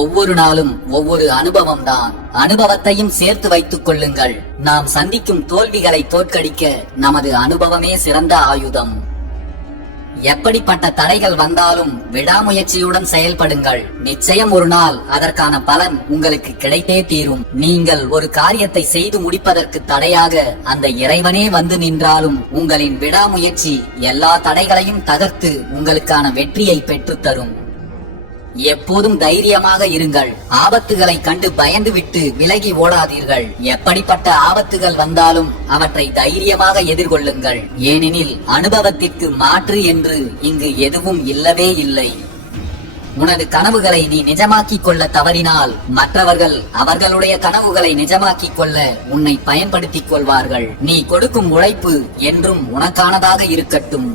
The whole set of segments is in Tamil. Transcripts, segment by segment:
ஒவ்வொரு நாளும் ஒவ்வொரு அனுபவம் தான். அனுபவத்தையும் சேர்த்து வைத்துக் கொள்ளுங்கள். நாம் சந்திக்கும் தோல்விகளை தோற்கடிக்க நமது அனுபவமே சிறந்த ஆயுதம். எப்படிப்பட்ட தடைகள் வந்தாலும் விடாமுயற்சியுடன் செயல்படுங்கள். நிச்சயம் ஒரு நாள் அதற்கான பலன் உங்களுக்கு கிடைத்தே தீரும். நீங்கள் ஒரு காரியத்தை செய்து முடிப்பதற்கு தடையாக அந்த இறைவனே வந்து நின்றாலும் உங்களின் விடாமுயற்சி எல்லா தடைகளையும் தகர்த்து உங்களுக்கான வெற்றியை பெற்றுத்தரும். எப்போதும் தைரியமாக இருங்கள். ஆபத்துகளை கண்டு பயந்துவிட்டு விலகி ஓடாதீர்கள். எப்படிப்பட்ட ஆபத்துகள் வந்தாலும் அவற்றை தைரியமாக எதிர்கொள்ளுங்கள். ஏனெனில் அனுபவத்திற்கு மாற்று என்று இங்கு எதுவும் இல்லவே இல்லை. உனது கனவுகளை நீ நிஜமாக்கிக் கொள்ள தவறினால் மற்றவர்கள் அவர்களுடைய கனவுகளை நிஜமாக்கிக் கொள்ள உன்னை பயன்படுத்திக் கொள்வார்கள். நீ கொடுக்கும் உழைப்பு என்றும் உனக்கானதாக இருக்கட்டும்.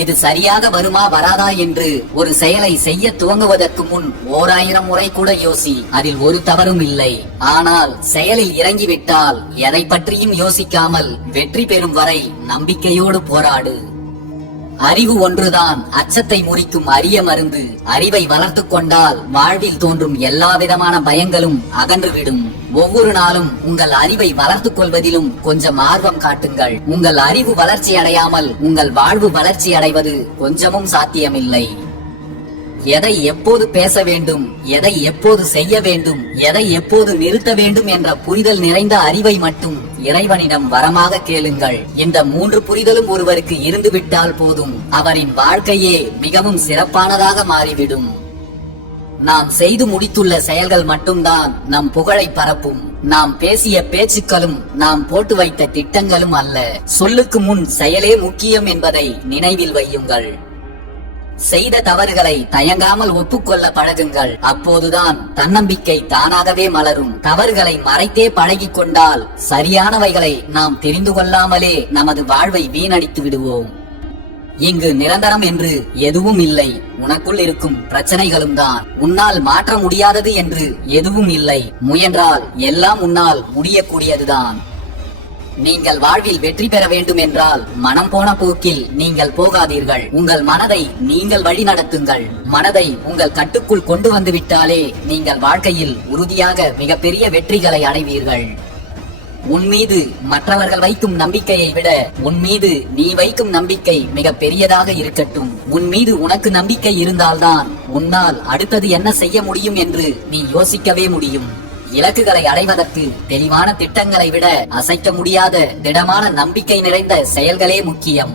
இது சரியாக வருமா வராதா என்று ஒரு செயலை செய்ய துவங்குவதற்கு முன் 1000 முறை கூட யோசி. அதில் ஒரு தவறும் இல்லை. ஆனால் செயலில் இறங்கிவிட்டால் எதை பற்றியும் யோசிக்காமல் வெற்றி பெறும் வரை நம்பிக்கையோடு போராடு. அறிவு ஒன்றுதான் அச்சத்தை முறிக்கும் அரிய மருந்து. அறிவை வளர்த்துக் கொண்டால் வாழ்வில் தோன்றும் எல்லா விதமான பயங்களும் அகன்றுவிடும். ஒவ்வொரு நாளும் உங்கள் அறிவை வளர்த்துக் கொள்வதிலும் கொஞ்சம் ஆர்வம் காட்டுங்கள். உங்கள் அறிவு வளர்ச்சி அடையாமல் உங்கள் வாழ்வு வளர்ச்சி அடைவது கொஞ்சமும் சாத்தியமில்லை. எதை எப்போது பேச வேண்டும், எதை எப்போது செய்ய வேண்டும், எதை எப்போது நிறுத்த வேண்டும் என்ற புரிதல் நிறைந்த அறிவை மட்டும் இறைவனிடம் வரமாக கேளுங்கள். இந்த 3 புரிதலும் ஒருவருக்கு இருந்துவிட்டால் போதும், அவரின் வாழ்க்கையே மிகவும் சிறப்பானதாக மாறிவிடும். நாம் செய்து முடித்துள்ள செயல்கள் மட்டும்தான் நம் புகழை பரப்பும். நாம் பேசிய பேச்சுக்களும் நாம் போட்டு வைத்த திட்டங்களும் அல்ல. சொல்லுக்கு முன் செயலே முக்கியம் என்பதை நினைவில் வையுங்கள். செய்த தவறுகளை தயங்காமல் ஒப்புக்கொள்ள பழகுங்கள். அப்போதுதான் தன்னம்பிக்கை தானாகவே மலரும். தவறுகளை மறைத்தே பழகிக் கொண்டால் சரியானவைகளை நாம் தெரிந்து கொள்ளாமலே நமது வாழ்வை வீணடித்து விடுவோம். இங்கு நிரந்தரம் என்று எதுவும் இல்லை. உனக்குள் இருக்கும் பிரச்சனைகளும் தான். உன்னால் மாற்ற முடியாதது என்று எதுவும் இல்லை. முயன்றால் எல்லாம் உன்னால் முடியக்கூடியதுதான். நீங்கள் வாழ்வில் வெற்றி பெற வேண்டும் என்றால் மனம் போன போக்கில் நீங்கள் போகாதீர்கள். உங்கள் மனதை நீங்கள் வழி நடத்துங்கள். மனதை உங்கள் கட்டுக்குள் கொண்டு வந்து விட்டாலே நீங்கள் வாழ்க்கையில் உறுதியாக மிகப்பெரிய வெற்றிகளை அடைவீர்கள். உன் மீது மற்றவர்கள் வைக்கும் நம்பிக்கையை விட உன் மீது நீ வைக்கும் நம்பிக்கை மிக பெரியதாக இருக்கட்டும். உன் மீது உனக்கு நம்பிக்கை இருந்தால்தான் உன்னால் அடுத்தது என்ன செய்ய முடியும் என்று நீ யோசிக்கவே முடியும். இலக்குகளை அடைவதற்கு தெளிவான திட்டங்களை விட அசைக்க முடியாத திடமான நம்பிக்கை நிறைந்த செயல்களே முக்கியம்.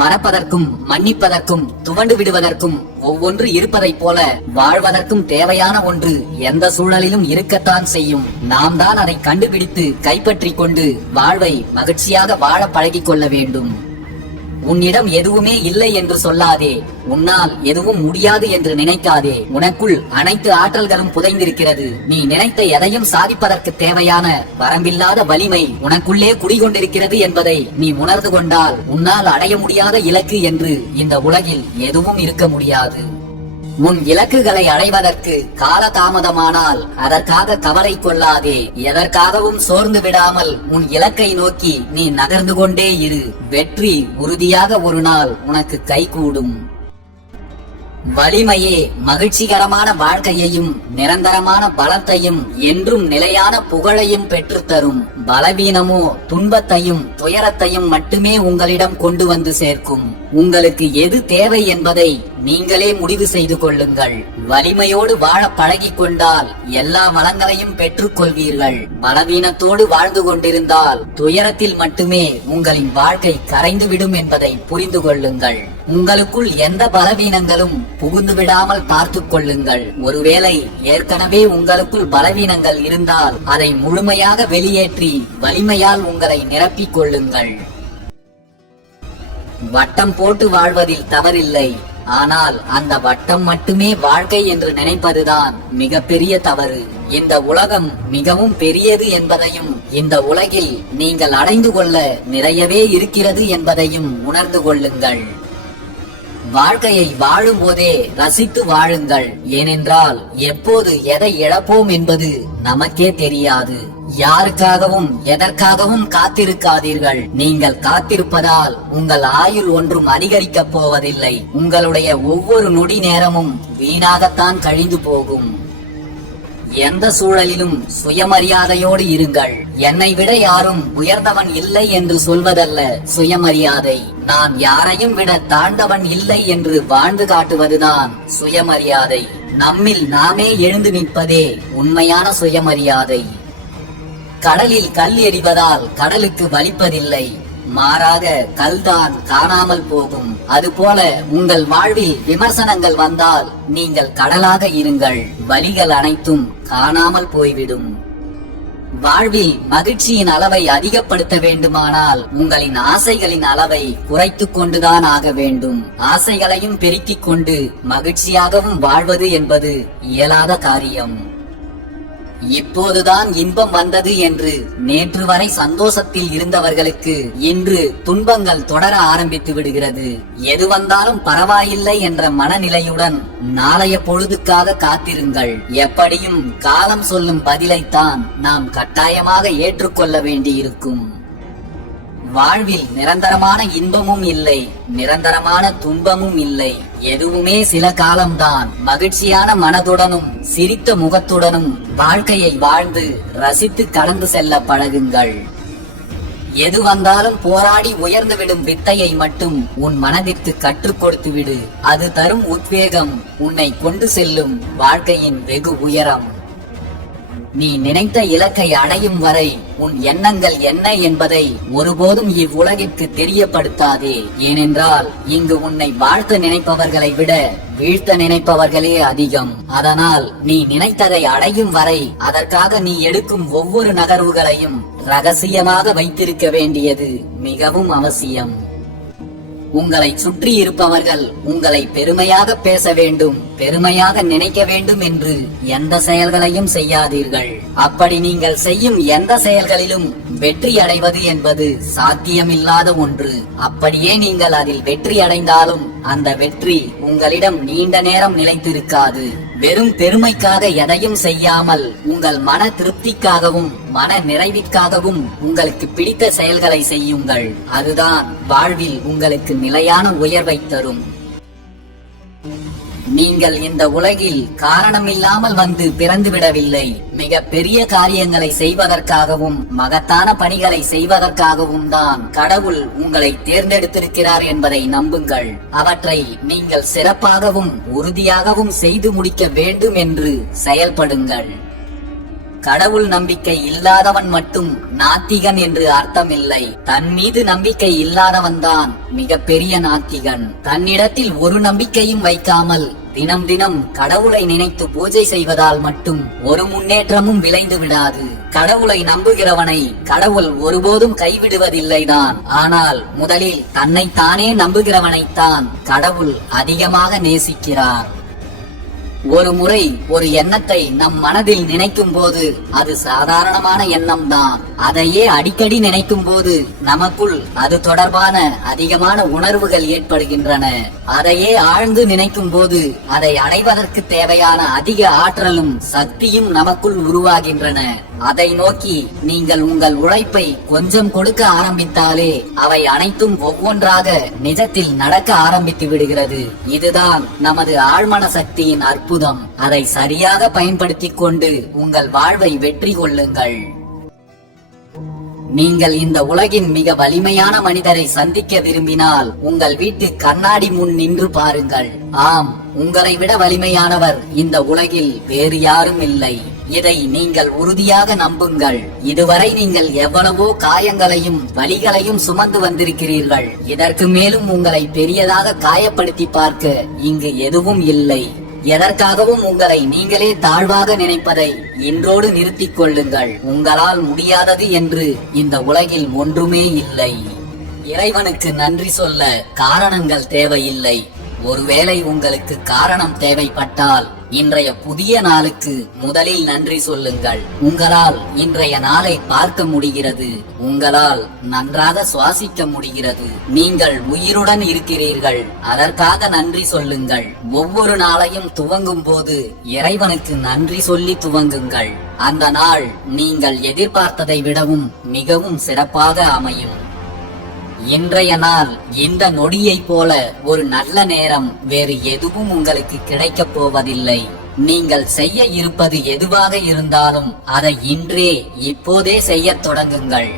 மறப்பதற்கும் மன்னிப்பதற்கும் துவண்டு விடுவதற்கும் ஒவ்வொன்று இருப்பதைப் போல வாழ்வதற்கும் தேவையான ஒன்று எந்த சூழலிலும் இருக்கத்தான் செய்யும். நாம் தான் அதை கண்டுபிடித்து கைப்பற்றிக் கொண்டு வாழ்வை மகிழ்ச்சியாக வாழ பழகிக் கொள்ள வேண்டும். உன்னிடம் எதுவுமே இல்லை என்று சொல்லாதே. உன்னால் எதுவும் முடியாது என்று நினைக்காதே. உனக்குள் அனைத்து ஆற்றல்களும் புதைந்திருக்கிறது. நீ நினைத்த எதையும் சாதிப்பதற்கு தேவையான வரம்பில்லாத வலிமை உனக்குள்ளே குடிகொண்டிருக்கிறது என்பதை நீ உணர்ந்து கொண்டால் உன்னால் அடைய முடியாத இலக்கு என்று இந்த உலகில் எதுவும் இருக்க முடியாது. உன் இலக்குகளை அடைவதற்கு கால தாமதமானால் அதற்காக கவலை கொள்ளாதே. எதற்காகவும் சோர்ந்து விடாமல் உன் இலக்கை நோக்கி நீ நகர்ந்து கொண்டே இரு. வெற்றி உறுதியாக ஒரு நாள் உனக்கு கைகூடும். வலிமையே மகிழ்ச்சிகரமான வாழ்க்கையையும் நிரந்தரமான பலத்தையும் என்றும் நிலையான புகழையும் பெற்றுத்தரும். பலவீனமோ துன்பத்தையும் துயரத்தையும் மட்டுமே உங்களிடம் கொண்டு வந்து சேர்க்கும். உங்களுக்கு எது தேவை என்பதை நீங்களே முடிவு செய்து கொள்ளுங்கள். வலிமையோடு வாழ பழகிக் கொண்டால் எல்லா வளங்களையும் பெற்றுக் கொள்வீர்கள். பலவீனத்தோடு வாழ்ந்து கொண்டிருந்தால் துயரத்தில் மட்டுமே உங்களின் வாழ்க்கை கரைந்துவிடும் என்பதை புரிந்து கொள்ளுங்கள். உங்களுக்குள் எந்த பலவீனங்களும் புகுந்து விடாமல் பார்த்துக் கொள்ளுங்கள். ஒருவேளை ஏற்கனவே உங்களுக்குள் பலவீனங்கள் இருந்தால் அதை முழுமையாக வெளியேற்றி வலிமையால் உங்களை நிரப்பிக் கொள்ளுங்கள். வட்டம் போட்டு வாழ்வதில் தவறில்லை. ஆனால் அந்த வட்டம் மட்டுமே வாழ்க்கை என்று நினைப்பதுதான் மிகப்பெரிய தவறு. இந்த உலகம் மிகவும் பெரியது என்பதையும் இந்த உலகில் நீங்கள் அடைந்து கொள்ள நிறையவே இருக்கிறது என்பதையும் உணர்ந்து கொள்ளுங்கள். வாழ்க்கையை வாழும் போதே ரசித்து வாழுங்கள். ஏனென்றால் எப்போது எதை இழப்போம் என்பது நமக்கே தெரியாது. யாருக்காகவும் எதற்காகவும் காத்திருக்காதீர்கள். நீங்கள் காத்திருப்பதால் உங்கள் ஆயுள் ஒன்றும் அதிகரிக்கப் போவதில்லை. உங்களுடைய ஒவ்வொரு நொடி நேரமும் வீணாகத்தான் கழிந்து போகும். எந்த சூழலிலும் சுயமரியாதையோடு இருங்கள். என்னை விட யாரும் உயர்ந்தவன் இல்லை என்று சொல்வதல்ல சுயமரியாதை. நான் யாரையும் விட தாழ்ந்தவன் இல்லை என்று வாழ்ந்து காட்டுவதுதான் சுயமரியாதை. நம்மில் நாமே எழுந்து நிற்பதே உண்மையான சுயமரியாதை. கடலில் கல் எறிவதால் கடலுக்கு வலிப்பதில்லை, மாறாக கல்தான் காணாமல் போகும். அதுபோல உங்கள் வாழ்வில் விமர்சனங்கள் வந்தால் நீங்கள் கடலாக இருங்கள், வலிகள் அனைத்தும் காணாமல் போய்விடும். வாழ்வில் மகிழ்ச்சியின் அளவை அதிகப்படுத்த வேண்டுமானால் உங்களின் ஆசைகளின் அளவை குறைத்துக் கொண்டுதான் ஆக வேண்டும். ஆசைகளையும் பெருக்கிக் கொண்டு மகிழ்ச்சியாகவும் வாழ்வது என்பது இயலாத காரியம். இப்போதுதான் இன்பம் வந்தது என்று நேற்று வரை சந்தோஷத்தில் இருந்தவர்களுக்கு இன்று துன்பங்கள் தொடர ஆரம்பித்து விடுகிறது. எது வந்தாலும் பரவாயில்லை என்ற மனநிலையுடன் நாளைய பொழுதுக்காக காத்திருங்கள். எப்படியும் காலம் சொல்லும் பதிலைத்தான் நாம் கட்டாயமாக ஏற்றுக்கொள்ள வேண்டியிருக்கும். வாழ்வில் நிரந்தரமான இன்பமும் இல்லை, நிரந்தரமான துன்பமும் இல்லை. எதுவுமே சில காலம்தான். மகிழ்ச்சியான மனதுடனும் சிரித்த முகத்துடனும் வாழ்க்கையை வாழ்ந்து ரசித்து கடந்து செல்ல பழகுங்கள். எது வந்தாலும் போராடி உயர்ந்துவிடும் வித்தையை மட்டும் உன் மனதிற்கு கற்றுக் கொடுத்து விடு. அது தரும் உத்வேகம் உன்னை கொண்டு செல்லும் வாழ்க்கையின் வெகு உயரம். நீ நினைத்த இலக்கை அடையும் வரை உன் எண்ணங்கள் என்ன என்பதை ஒருபோதும் இவ்வுலகிற்கு தெரியப்படுத்தாதே. ஏனென்றால் இங்கு உன்னை வாழ்த்த நினைப்பவர்களை விட வீழ்த்த நினைப்பவர்களே அதிகம். அதனால் நீ நினைத்ததை அடையும் வரை அதற்காக நீ எடுக்கும் ஒவ்வொரு நகர்வுகளையும் ரகசியமாக வைத்திருக்க வேண்டியது மிகவும் அவசியம். உங்களை சுற்றி இருப்பவர்கள் உங்களை பெருமையாக பேச வேண்டும், பெருமையாக நினைக்க வேண்டும் என்று எந்த செயல்களையும் செய்யாதீர்கள். அப்படி நீங்கள் செய்யும் எந்த செயல்களிலும் வெற்றி அடைவது என்பது சாத்தியமில்லாத ஒன்று. அப்படியே நீங்கள் அதில் வெற்றி அடைந்தாலும் அந்த வெற்றி உங்களிடம் நீண்ட நேரம் நிலைத்திருக்காது. வெறும் பெருமைக்காக எதையும் செய்யாமல் உங்கள் மன திருப்திக்காகவும் மன நிறைவிற்காகவும் உங்களுக்கு பிடித்த செயல்களை செய்யுங்கள். அதுதான் வாழ்வில் உங்களுக்கு நிலையான உயர்வை தரும். நீங்கள் இந்த உலகில் காரணமில்லாமல் வந்து பிறந்து விடவில்லை. மிக பெரிய காரியங்களை செய்வதற்காகவும் மகத்தான பணிகளை செய்வதற்காகவும் தான் கடவுள் உங்களை தேர்ந்தெடுத்திருக்கிறார் என்பதை நம்புங்கள். அவற்றை நீங்கள் சிறப்பாகவும் உறுதியாகவும் செய்து முடிக்க வேண்டும் என்று செயல்படுங்கள். கடவுள் நம்பிக்கை இல்லாதவன் மட்டும் நாத்திகன் என்று அர்த்தமில்லை. தன் மீது நம்பிக்கை இல்லாதவன் தான் மிக பெரிய நாத்திகன். தன்னிடத்தில் ஒரு நம்பிக்கையும் வைக்காமல் தினம் தினம் கடவுளை நினைத்து பூஜை செய்வதால் மட்டும் ஒரு முன்னேற்றமும் விளைந்து விடாது. கடவுளை நம்புகிறவனை கடவுள் ஒருபோதும் கைவிடுவதில்லைதான். ஆனால் முதலில் தன்னைத்தானே நம்புகிறவனைத்தான் கடவுள் அதிகமாக நேசிக்கிறார். ஒரு முறை ஒரு எண்ணத்தை நம் மனதில் நினைக்கும் போது அது சாதாரணமான எண்ணம் தான். அதையே அடிக்கடி நினைக்கும் போது நமக்குள் அது தொடர்பான அதிகமான உணர்வுகள் ஏற்படுகின்றன. அதையே ஆழ்ந்து நினைக்கும் போது அதை அடைவதற்கு தேவையான அதிக ஆற்றலும் சக்தியும் நமக்குள் உருவாகின்றன. அதை நோக்கி நீங்கள் உங்கள் உழைப்பை கொஞ்சம் கொடுக்க ஆரம்பித்தாலே அவை அனைத்தும் ஒவ்வொன்றாக நிஜத்தில் நடக்க ஆரம்பித்து விடுகிறது. இதுதான் நமது ஆழ்மன சக்தியின் அற்புதம். அதை சரியாக பயன்படுத்திக் கொண்டு உங்கள் வாழ்வை வெற்றி கொள்ளுங்கள். நீங்கள் இந்த உலகின் மிக வலிமையான மனிதரை சந்திக்க விரும்பினால் உங்கள் வீட்டு கண்ணாடி முன் நின்று பாருங்கள். ஆம், உங்களை விட வலிமையானவர் இந்த உலகில் வேறு யாரும் இல்லை. இதை நீங்கள் உறுதியாக நம்புங்கள். இதுவரை நீங்கள் எவ்வளவோ காயங்களையும் வலிகளையும் சுமந்து வந்திருக்கிறீர்கள். இதற்கு மேலும் உங்களை பெரியதாக காயப்படுத்தி பார்க்க இங்கு எதுவும் இல்லை. எதற்காகவும் உங்களை நீங்களே தாழ்வாக நினைப்பதை இன்றோடு நிறுத்திக் கொள்ளுங்கள். உங்களால் முடியாதது என்று இந்த உலகில் ஒன்றுமே இல்லை. இறைவனுக்கு நன்றி சொல்ல காரணங்கள் தேவையில்லை. ஒருவேளை உங்களுக்கு காரணம் தேவைப்பட்டால் இன்றைய புதிய நாளுக்கு முதலில் நன்றி சொல்லுங்கள். உங்களால் இன்றைய நாளை பார்க்க முடிகிறது. உங்களால் நன்றாக சுவாசிக்க முடிகிறது. நீங்கள் உயிருடன் இருக்கிறீர்கள். அதற்காக நன்றி சொல்லுங்கள். ஒவ்வொரு நாளையும் துவங்கும் போது இறைவனுக்கு நன்றி சொல்லி துவங்குங்கள். அந்த நாள் நீங்கள் எதிர்பார்த்ததை விடவும் மிகவும் சிறப்பாக அமையும். இன்றைய நாள் இந்த நொடியைப் போல ஒரு நல்ல நேரம் வேறு எதுவும் உங்களுக்கு கிடைக்கப் போவதில்லை. நீங்கள் செய்ய இருப்பது எதுவாக இருந்தாலும் அதை இன்றே இப்போதே செய்யத் தொடங்குங்கள்.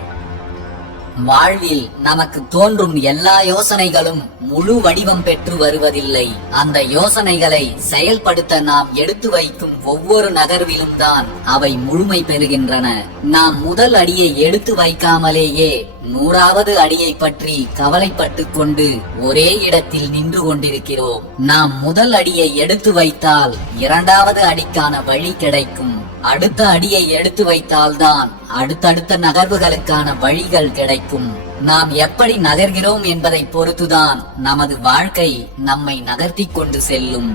வாழ்வில் நமக்கு தோன்றும் எல்லா யோசனைகளும் முழு வடிவம் பெற்று வருவதில்லை. அந்த யோசனைகளை செயல்படுத்த நாம் எடுத்து வைக்கும் ஒவ்வொரு நகர்விலும் தான் அவை முழுமை பெறுகின்றன. நாம் முதல் அடியை எடுத்து வைக்காமலேயே 100வது அடியை பற்றி கவலைப்பட்டு கொண்டு ஒரே இடத்தில் நின்று கொண்டிருக்கிறோம். நாம் முதல் அடியை எடுத்து வைத்தால் 2வது அடிக்கான வழி கிடைக்கும். அடுத்த அடியை எடுத்து வைத்தால்தான் அடுத்தடுத்த நகர்வுகளுக்கான வழிகள் கிடைக்கும். நாம் எப்படி நகர்கிறோம் என்பதை பொறுத்துதான் நமது வாழ்க்கை நம்மை நகர்த்தி கொண்டு செல்லும்.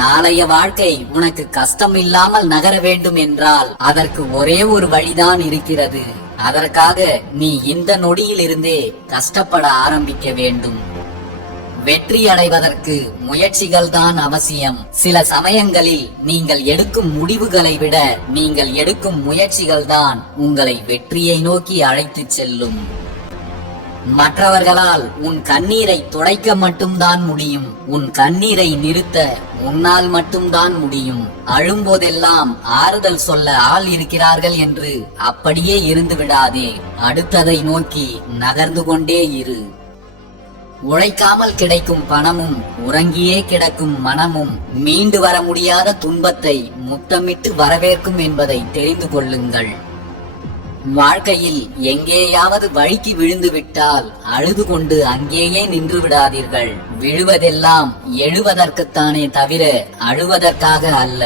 நாளைய வாழ்க்கை உனக்கு கஷ்டம் இல்லாமல் நகர வேண்டும் என்றால் அதற்கு ஒரே ஒரு வழிதான் இருக்கிறது. அதற்காக நீ இந்த நொடியிலிருந்தே கஷ்டப்பட ஆரம்பிக்க வேண்டும். வெற்றி அடைவதற்கு முயற்சிகள் தான் அவசியம். சில சமயங்களில் நீங்கள் எடுக்கும் முடிவுகளை விட நீங்கள் எடுக்கும் முயற்சிகள் தான் உங்களை வெற்றியை நோக்கி அழைத்துச் செல்லும். மற்றவர்களால் உன் கண்ணீரை துடைக்க மட்டும்தான் முடியும். உன் கண்ணீரை நிறுத்த உன்னால் மட்டும்தான் முடியும். அழும்போதெல்லாம் ஆறுதல் சொல்ல ஆள் இருக்கிறார்கள் என்று அப்படியே இருந்து விடாதே. அடுத்ததை நோக்கி நகர்ந்து கொண்டே இரு. உழைக்காமல் கிடைக்கும் பணமும் உறங்கியே கிடக்கும் மனமும் மீண்டு வர முடியாத துன்பத்தை முத்தமிட்டு வரவேற்கும் என்பதை தெரிந்து கொள்ளுங்கள். வாழ்க்கையில் எங்கேயாவது வழிக்கு விழுந்து விட்டால் அழுது கொண்டு அங்கேயே நின்று விடாதீர்கள். விழுவதெல்லாம் எழுவதற்குத்தானே தவிர அழுவதற்காக அல்ல.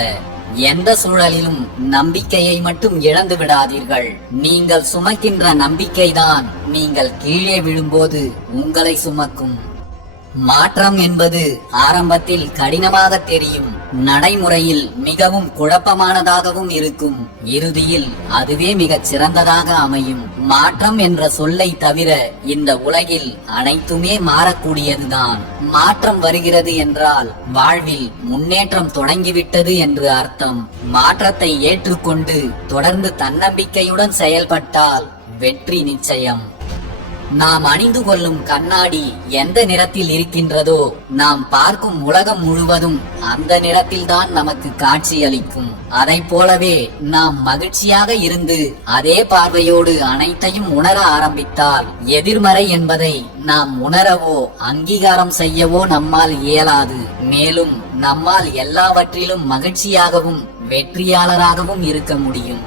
எந்த சூழலிலும் நம்பிக்கையை மட்டும் இழந்து விடாதீர்கள். நீங்கள் சுமக்கின்ற நம்பிக்கைதான் நீங்கள் கீழே விழும்போது உங்களை சுமக்கும். மாற்றம் என்பது ஆரம்பத்தில் கடினமாக தெரியும். நடைமுறையில் மிகவும் குழப்பமானதாகவும் இருக்கும். இறுதியில் அதுவே மிகச் சிறந்ததாக அமையும். மாற்றம் என்ற சொல்லை தவிர இந்த உலகில் அனைத்துமே மாறக்கூடியதுதான். மாற்றம் வருகிறது என்றால் வாழ்வில் முன்னேற்றம் தொடங்கிவிட்டது என்று அர்த்தம். மாற்றத்தை ஏற்றுக்கொண்டு தொடர்ந்து தன்னம்பிக்கையுடன் செயல்பட்டால் வெற்றி நிச்சயம். நாம் அணிந்து கொள்ளும் கண்ணாடி எந்த நிறத்தில் இருக்கின்றதோ நாம் பார்க்கும் உலகம் முழுவதும் அந்த நிறத்தில்தான் நமக்கு காட்சியளிக்கும். அதை போலவே நாம் மகிழ்ச்சியாக இருந்து அதே பார்வையோடு அனைத்தையும் உணர ஆரம்பித்தால் எதிர்மறை என்பதை நாம் உணரவோ அங்கீகாரம் செய்யவோ நம்மால் இயலாது. மேலும் நம்மால் எல்லாவற்றிலும் மகிழ்ச்சியாகவும் வெற்றியாளராகவும் இருக்க முடியும்.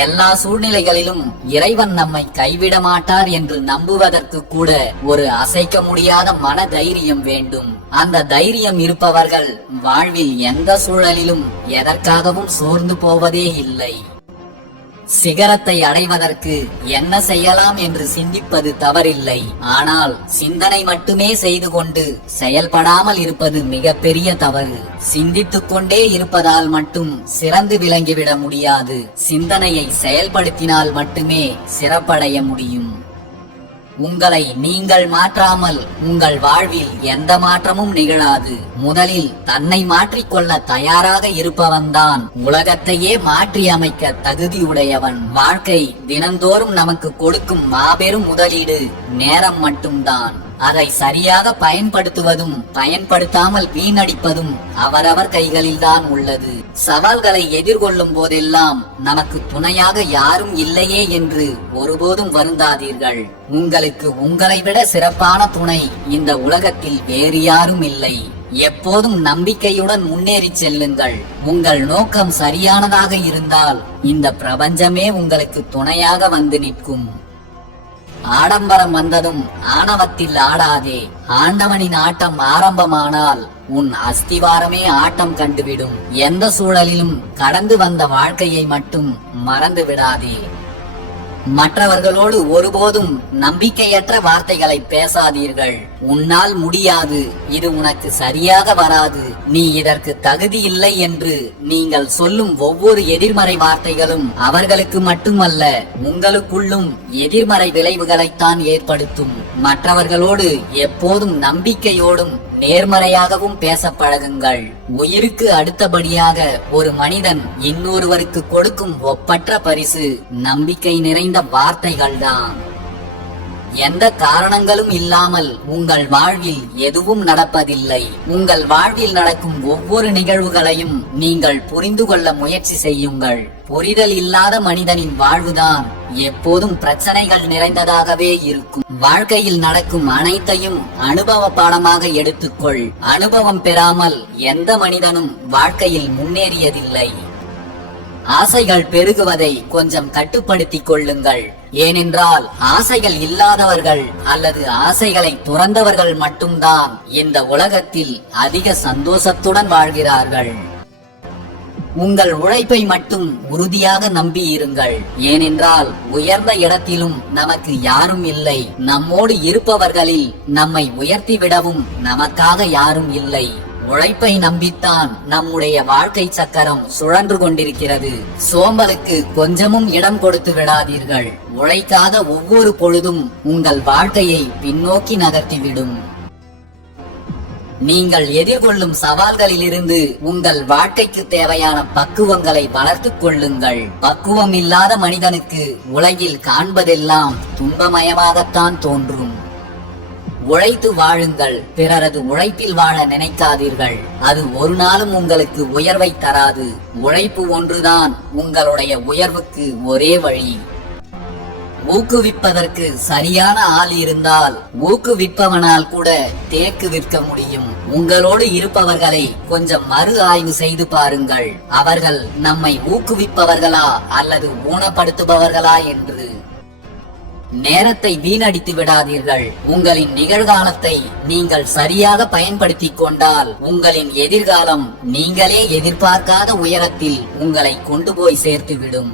எல்லா சூழ்நிலைகளிலும் இறைவன் நம்மை கைவிட மாட்டார் என்று நம்புவதற்கு கூட ஒரு அசைக்க முடியாத மன தைரியம் வேண்டும். அந்த தைரியம் இருப்பவர்கள் வாழ்வில் எந்த சூழலிலும் எதற்காகவும் சோர்ந்து போவதே இல்லை. சிகரத்தை அடைவதற்கு என்ன செய்யலாம் என்று சிந்திப்பது தவறில்லை. ஆனால் சிந்தனை மட்டுமே செய்து கொண்டு செயல்படாமல் இருப்பது மிகப்பெரிய தவறு. சிந்தித்துக் கொண்டே இருப்பதால் மட்டும் சிறந்து விளங்கிவிட முடியாது. சிந்தனையை செயல்படுத்தினால் மட்டுமே சிறப்படைய முடியும். உங்களை நீங்கள் மாற்றாமல் உங்கள் வாழ்வில் எந்த மாற்றமும் நிகழாது. முதலில் தன்னை மாற்றிக்கொள்ள தயாராக இருப்பவன்தான் உலகத்தையே மாற்றி அமைக்க தகுதியுடையவன். வாழ்க்கை தினந்தோறும் நமக்கு கொடுக்கும் மாபெரும் முதலீடு நேரம் மட்டும்தான். அதை சரியாக பயன்படுத்துவதும் பயன்படுத்தாமல் வீணடிப்பதும் அவரவர் கைகளில்தான் உள்ளது. சவால்களை எதிர்கொள்ளும் போதெல்லாம் நமக்கு துணையாக யாரும் இல்லையே என்று ஒருபோதும் வருந்தாதீர்கள். உங்களுக்கு உங்களை விட சிறப்பான துணை இந்த உலகத்தில் வேறு யாரும் இல்லை. எப்போதும் நம்பிக்கையுடன் முன்னேறி செல்லுங்கள். உங்கள் நோக்கம் சரியானதாக இருந்தால் இந்த பிரபஞ்சமே உங்களுக்கு துணையாக வந்து நிற்கும். ஆடம்பரம் வந்ததும் ஆணவத்தில் ஆடாதே. ஆண்டவனின் ஆட்டம் ஆரம்பமானால் உன் அஸ்திவாரமே ஆட்டம் கண்டுவிடும். எந்த சூழலிலும் கடந்து வந்த வாழ்க்கையை மட்டும் மறந்து விடாதே. மற்றவர்களோடு ஒருபோதும் நம்பிக்கையற்ற வார்த்தைகளை பேசாதீர்கள். உன்னால் முடியாது, இது உனக்கு சரியாக வராது, நீ இதற்கு தகுதியில்லை என்று நீங்கள் சொல்லும் ஒவ்வொரு எதிர்மறை வார்த்தைகளும் அவர்களுக்கு மட்டுமல்ல, உங்களுக்குள்ளும் எதிர்மறை விளைவுகளைத்தான் ஏற்படுத்தும். மற்றவர்களோடு எப்போதும் நம்பிக்கையோடும் நேர்மறையாகவும் பேச பழகுங்கள். உயிருக்கு அடுத்தபடியாக ஒரு மனிதன் இன்னொருவருக்கு கொடுக்கும் ஒப்பற்ற பரிசு நம்பிக்கை நிறைந்த வார்த்தைகள்தான். எந்த காரணங்களும் இல்லாமல் உங்கள் வாழ்வில் எதுவும் நடப்பதில்லை. உங்கள் வாழ்வில் நடக்கும் ஒவ்வொரு நிகழ்வுகளையும் நீங்கள் புரிந்து கொள்ள முயற்சி செய்யுங்கள். புரிதல் இல்லாத மனிதனின் வாழ்வுதான் எப்போதும் பிரச்சனைகள் நிறைந்ததாகவே இருக்கும். வாழ்க்கையில் நடக்கும் அனைத்தையும் அனுபவ பாடமாக எடுத்துக்கொள். அனுபவம் பெறாமல் எந்த மனிதனும் வாழ்க்கையில் முன்னேறியதில்லை. ஆசைகள் பெருகுவதை கொஞ்சம் கட்டுப்படுத்திக் கொள்ளுங்கள். ஏனென்றால் ஆசைகள் இல்லாதவர்கள் அல்லது ஆசைகளை துறந்தவர்கள் மட்டும்தான் இந்த உலகத்தில் அதிக சந்தோஷத்துடன் வாழ்கிறார்கள். உங்கள் உழைப்பை மட்டும் உறுதியாக நம்பி இருங்கள். ஏனென்றால் உயர்ந்த இடத்திலும் நமக்கு யாரும் இல்லை. நம்மோடு இருப்பவர்களில் நம்மை உயர்த்திவிடவும் நமக்காக யாரும் இல்லை. உழைப்பை நம்பித்தான் நம்முடைய வாழ்க்கை சக்கரம் சுழன்று கொண்டிருக்கிறது. சோம்பலுக்கு கொஞ்சமும் இடம் கொடுத்து விடாதீர்கள். உழைக்காத ஒவ்வொரு பொழுதும் உங்கள் வாழ்க்கையை பின்னோக்கி நகர்த்திவிடும். நீங்கள் எதிர்கொள்ளும் சவால்களிலிருந்து உங்கள் வாழ்க்கைக்கு தேவையான பக்குவங்களை வளர்த்துக் கொள்ளுங்கள். பக்குவம் இல்லாத மனிதனுக்கு உலகில் காண்பதெல்லாம் துன்பமயமாகத்தான் தோன்றும். உழைத்து வாழுங்கள். பிறரது உழைப்பில் வாழ நினைக்காதீர்கள். அது ஒரு நாளும் உங்களுக்கு உயர்வை தராது. உழைப்பு ஒன்றுதான் உங்களுடைய உயர்வுக்கு ஒரே வழி. ஊக்குவிப்பதற்கு சரியான ஆள் இருந்தால் ஊக்குவிப்பவனால் கூட தேக்கு விற்க முடியும். உங்களோடு இருப்பவர்களை கொஞ்சம் மறு ஆய்வு செய்து பாருங்கள். அவர்கள் நம்மை ஊக்குவிப்பவர்களா அல்லது ஊனப்படுத்துபவர்களா என்று. நேரத்தை வீணடித்து விடாதீர்கள். உங்களின் நிகழ்காலத்தை நீங்கள் சரியாக பயன்படுத்திக் கொண்டால் உங்களின் எதிர்காலம் நீங்களே எதிர்பார்க்காத உயரத்தில் உங்களை கொண்டு போய் சேர்த்துவிடும்.